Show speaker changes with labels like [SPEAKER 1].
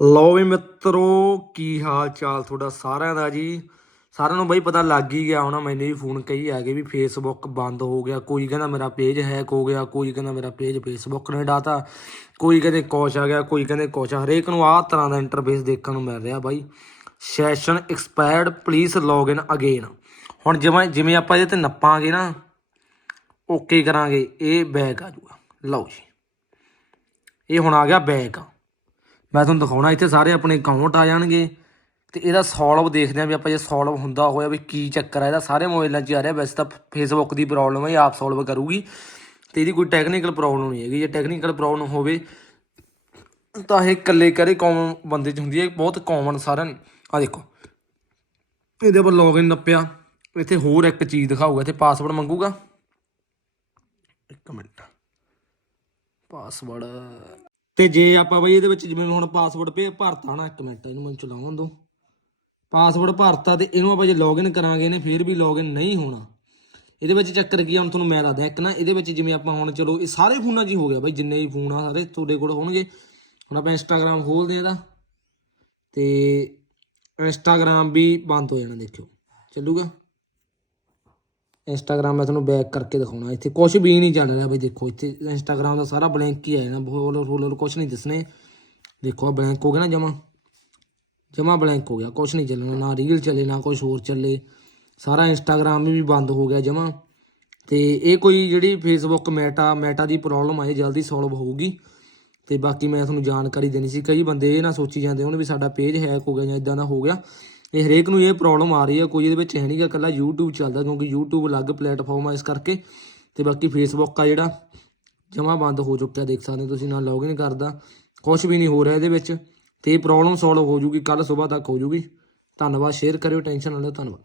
[SPEAKER 1] ਲਓ ਵੀ ਮਿੱਤਰੋ, ਕੀ ਹਾਲ ਚਾਲ ਤੁਹਾਡਾ ਸਾਰਿਆਂ ਦਾ ਜੀ? ਸਾਰਿਆਂ ਨੂੰ ਬਈ ਪਤਾ ਲੱਗ ਹੀ ਗਿਆ ਹੋਣਾ, ਮੈਨੂੰ ਵੀ ਫੋਨ ਕਈ ਆ ਗਏ ਵੀ ਫੇਸਬੁੱਕ ਬੰਦ ਹੋ ਗਿਆ। ਕੋਈ ਕਹਿੰਦਾ ਮੇਰਾ ਪੇਜ ਹੈਕ ਹੋ ਗਿਆ, ਕੋਈ ਕਹਿੰਦਾ ਮੇਰਾ ਪੇਜ ਫੇਸਬੁੱਕ ਨੇ ਡਾਤਾ ਕੋਈ ਕਹਿੰਦੇ ਕੁਛ ਆ ਗਿਆ, ਕੋਈ ਕਹਿੰਦੇ ਕੁਛ ਆ। ਹਰੇਕ ਨੂੰ ਆਹ ਤਰ੍ਹਾਂ ਦਾ ਇੰਟਰਫੇਸ ਦੇਖਣ ਨੂੰ ਮਿਲ ਰਿਹਾ ਬਾਈ। Session expired please login again ਹੁਣ ਜਿਵੇਂ ਜਿਵੇਂ ਆਪਾਂ ਇਹਦੇ ਤੇ ਨੱਪਾਂਗੇ ਨਾ ਓਕੇ ਕਰਾਂਗੇ, ਇਹ ਬੈਕ ਆ ਜਾਊਗਾ ਲਓ ਜੀ। ਇਹ ਹੁਣ ਆ ਗਿਆ ਬੈਕ ਮੈਂ ਤੁਹਾਨੂੰ ਦਿਖਾਉਣਾ, ਇੱਥੇ ਸਾਰੇ ਆਪਣੇ ਅਕਾਊਂਟ ਆ ਜਾਣਗੇ ਤੇ ਇਹਦਾ ਸੋਲਵ ਦੇਖਦੇ ਆ ਵੀ ਆਪਾਂ ਜੇ ਸੋਲਵ ਹੁੰਦਾ ਹੋਇਆ ਵੀ ਕੀ ਚੱਕਰ ਆ, ਇਹਦਾ ਸਾਰੇ ਮੋਬਾਈਲਾਂ 'ਚ ਆ ਰਿਹਾ, ਵੈਸੇ ਤਾਂ ਫੇਸਬੁੱਕ ਦੀ ਪ੍ਰੋਬਲਮ ਹੈ ਇਹ ਆਪ ਸੋਲਵ ਕਰੂਗੀ ਤੇ ਇਹਦੀ ਕੋਈ ਟੈਕਨੀਕਲ ਪ੍ਰੋਬਲਮ ਨਹੀਂ ਹੈਗੀ, ਜੇ ਟੈਕਨੀਕਲ ਪ੍ਰੋਬਲਮ ਹੋਵੇ ਤਾਂ ਇਹ ਇਕੱਲੇ ਕਰੇ ਕਾਮਨ ਬੰਦੇ 'ਚ ਹੁੰਦੀ ਹੈ, ਬਹੁਤ ਕਾਮਨ ਸਾਰਿਆਂ ਨੂੰ। ਆ ਦੇਖੋ, ਇਹਦੇ ਉੱਪਰ ਲੌਗਇਨ ਨੱਪਿਆ, ਇੱਥੇ ਹੋਰ ਇੱਕ ਚੀਜ਼ ਦਿਖਾਊਗਾ, ਇੱਥੇ ਪਾਸਵਰਡ ਮੰਗੂਗਾ। ਇੱਕ ਮਿੰਟ ਪਾਸਵਰਡ ਤੇ ਜੇ ਆਪਾਂ ਬਈ ਇਹਦੇ ਵਿੱਚ ਜਿਵੇਂ ਹੁਣ ਪਾਸਵਰਡ ਪੇ ਭਰਤਾ ਨਾ ਇੱਕ ਮਿੰਟ, ਇਹਨੂੰ ਮੈਨੂੰ ਚਲਾਉਣ ਦਿਓ। ਪਾਸਵਰਡ ਭਰਤਾ ਤੇ ਇਹਨੂੰ ਆਪਾਂ ਜੇ ਲੌਗਇਨ ਕਰਾਂਗੇ ਨੇ, ਫਿਰ ਵੀ ਲੌਗਇਨ ਨਹੀਂ ਹੋਣਾ। ਇਹਦੇ ਵਿੱਚ ਚੱਕਰ ਕੀ ਆ, ਹੁਣ ਤੁਹਾਨੂੰ ਮੈਂ ਦੱਸਦਾ, ਇੱਕ ਨਾ ਇਹਦੇ ਵਿੱਚ ਜਿਵੇਂ ਆਪਾਂ ਹੁਣ ਚਲੋ, ਇਹ ਸਾਰੇ ਫੋਨਾਂ 'ਚ ਹੀ ਹੋ ਗਿਆ ਬਈ, ਜਿੰਨੇ ਵੀ ਫੋਨ ਆ ਸਾਰੇ ਤੁਹਾਡੇ ਕੋਲ ਹੋਣਗੇ। ਹੁਣ ਆਪਾਂ ਇੰਸਟਾਗ੍ਰam ਖੋਲਦੇ ਆ ਇਹਦਾ, ਤੇ ਇੰਸਟਾਗ੍ਰam ਵੀ ਬੰਦ ਹੋ ਜਾਣਾ, ਦੇਖਿਓ। ਚੱਲੂਗਾ? ਇੰਸਟਾਗ੍ਰam ਮੈਂ ਤੁਹਾਨੂੰ ਬੈਕ ਕਰਕੇ ਦਿਖਾਉਣਾ। ਇੱਥੇ ਕੁਝ ਵੀ ਨਹੀਂ ਚੱਲ ਰਿਹਾ ਬਈ ਦੇਖੋ, ਇੱਥੇ ਇੰਸਟਾਗ੍ਰam ਦਾ ਸਾਰਾ ਬਲੈਂਕ ਹੀ ਆਇਆ ਨਾ ਫੋਲੋ ਫੋਲੋ ਕੁਝ ਨਹੀਂ ਦਿਸਣੇ। ਦੇਖੋ ਬਲੈਂਕ ਹੋ ਗਿਆ ਨਾ ਜਮਾ। ਜਮਾ ਬਲੈਂਕ ਹੋ ਗਿਆ। ਕੁਝ ਨਹੀਂ ਚੱਲਣਾ, ਨਾ ਰੀਲ ਚੱਲੇ, ਨਾ ਕੁਝ ਹੋਰ ਚੱਲੇ। ਸਾਰਾ ਇੰਸਟਾਗ੍ਰam ਵੀ ਬੰਦ ਹੋ ਗਿਆ ਜਮਾ। ਤੇ ਇਹ ਕੋਈ ਜਿਹੜੀ ਫੇਸਬੁੱਕ ਮੈਟਾ ਮੈਟਾ ਦੀ ਪ੍ਰੋਬਲਮ ਆ, ਇਹ ਜਲਦੀ ਸੋਲਵ ਹੋਊਗੀ। ਤੇ ਬਾਕੀ ਮੈਂ ਤੁਹਾਨੂੰ ਜਾਣਕਾਰੀ ਦੇਣੀ ਸੀ। ਕਈ ਬੰਦੇ ਇਹ ਨਾ ਸੋਚੀ ਜਾਂਦੇ ਹੁਣ ਵੀ ਸਾਡਾ ਪੇਜ ਹੈਕ ਹੋ ਗਿਆ ਜਾਂ ਇਦਾਂ ਦਾ ਹੋ ਗਿਆ। ਇਹ ਹਰੇਕ ਨੂੰ ਇਹ ਪ੍ਰੋਬਲਮ ਆ ਰਹੀ ਹੈ, ਕੋਈ ਇਹਦੇ ਵਿੱਚ ਹੈ ਨਹੀਂਗਾ ਇਕੱਲਾ YouTube ਚੱਲਦਾ, ਕਿਉਂਕਿ YouTube ਅਲੱਗ ਪਲੇਟਫਾਰਮ ਆ ਇਸ ਕਰਕੇ। ਤੇ ਬਾਕੀ Facebook ਆ ਜਿਹੜਾ, ਜਮਾ ਬੰਦ ਹੋ ਚੁੱਕਿਆ, ਦੇਖ ਸਕਦੇ ਹੋ ਤੁਸੀਂ, ਨਾ ਲੌਗਇਨ ਕਰਦਾ ਕੁਝ ਵੀ ਨਹੀਂ ਹੋ ਰਿਹਾ ਇਹਦੇ ਵਿੱਚ। ਤੇ ਇਹ ਪ੍ਰੋਬਲਮ ਸੋਲਵ ਹੋ ਜੂਗੀ ਕੱਲ ਸਵੇਰ ਤੱਕ ਹੋ ਜੂਗੀ। ਧੰਨਵਾਦ ਸ਼ੇਅਰ ਕਰਿਓ ਟੈਨਸ਼ਨ ਨਾ ਲਓ, ਧੰਨਵਾਦ।